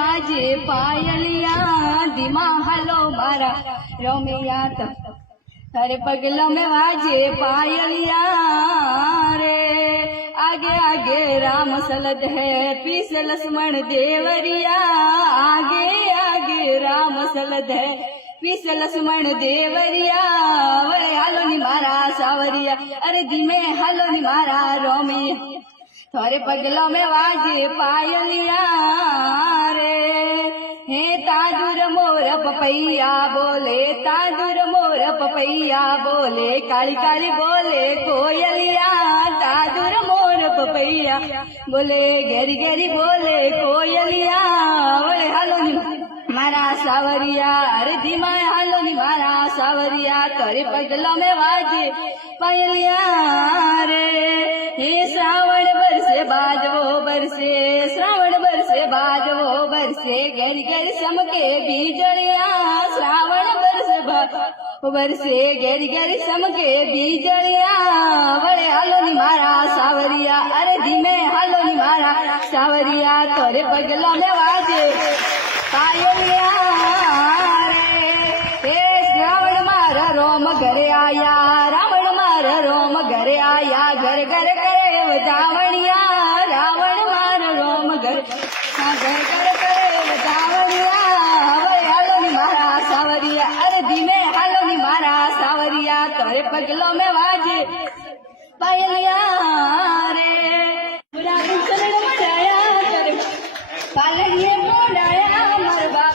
वाजे पायलिया धीमा हलो मारा रोमिया तारे पगलों में वाजे पायलिया रे आगे आगे राम सलद है पीछे लक्ष्मण देवरिया आगे आगे राम सलद है पीछे लक्ष्मण देवरिया वळे हालो नी मारा सावरिया अरे धीमे हालो नी मारा रोमिया थारे पगलों में वाजे पायलिया रे हे ताजुर मोर पपैया बोले ताजुर मोर पपैया बोले काली काली बोले कोयलिया ताजुर मोर पपैया बोले घेरी घेरी बोले कोयलिया वळे हालो नी मारा सावरिया अरे धीमा हालो नी मारा सावरिया तारे पगलों में वाजे पायलिया रे हे श्रावण बरसे बाजवो बरसे श्रावण बरसे बाजवो बरसे घेरी घेरी समके बीजलिया श्रावण बरसे घेरी घेरी समके बीजलिया वळे हालो नी मारा सावरिया अरे धीमे हालो नी मारा सावरिया तारे पगलों में वाजे पायलिया रे हे श्रावण मारा रोम घरे आया रावण मारा रोम घरे आया घर घर करे वधावणिया रावण मारा रोम घर घर करे वधावणिया वळे हालो नी मारा सावरिया अरे धीमे हालो नी मारा सावरिया तारे पगलों में वाजे पायलिया रे बुरा चरण मढ़ाया करे पालड़िए मोड़ाया मरवा